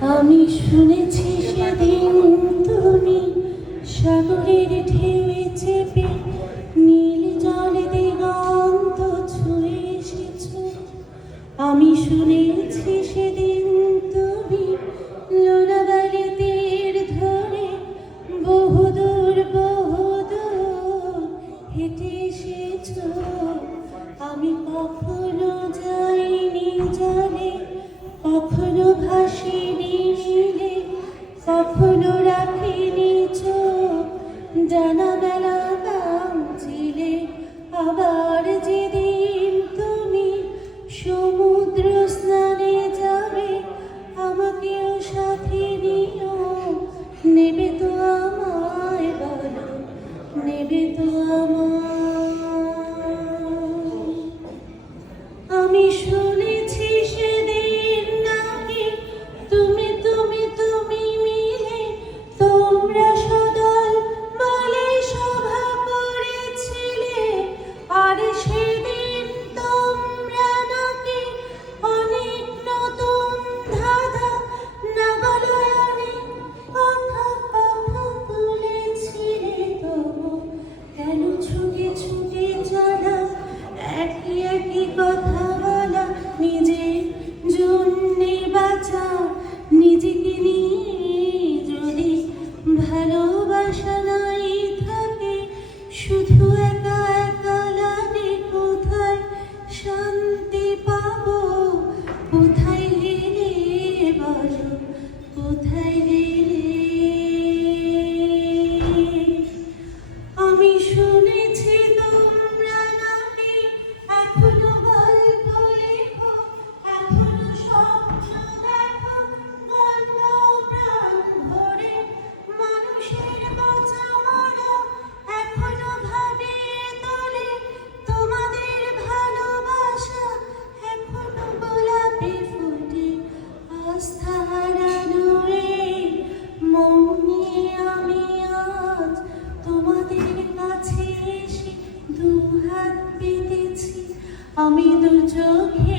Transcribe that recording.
আমি শুনেছি সেদিন তুমি সাগরের ঢেউয়ে চেপে নীল জল দিগন্ত ছুঁয়ে এসেছ। আমি শুনেছি সেদিন তুমি লোনাবালি তীর ধরে বহুদূর বহুদূর হেঁটে এসেছ। আমি কখনো যাইনি জলে, কখনো ভাসিনি জানা বেলা চিলে আবার যেদিন তুমি সমুদ্র স্নানে যাবে, আমাকেও সাথে নিও। তো আমায় বলো, নেবে তো আমায়। আমি শুনেছি কোথায় গেলে? আমি শুনেছি আমি দু চোখের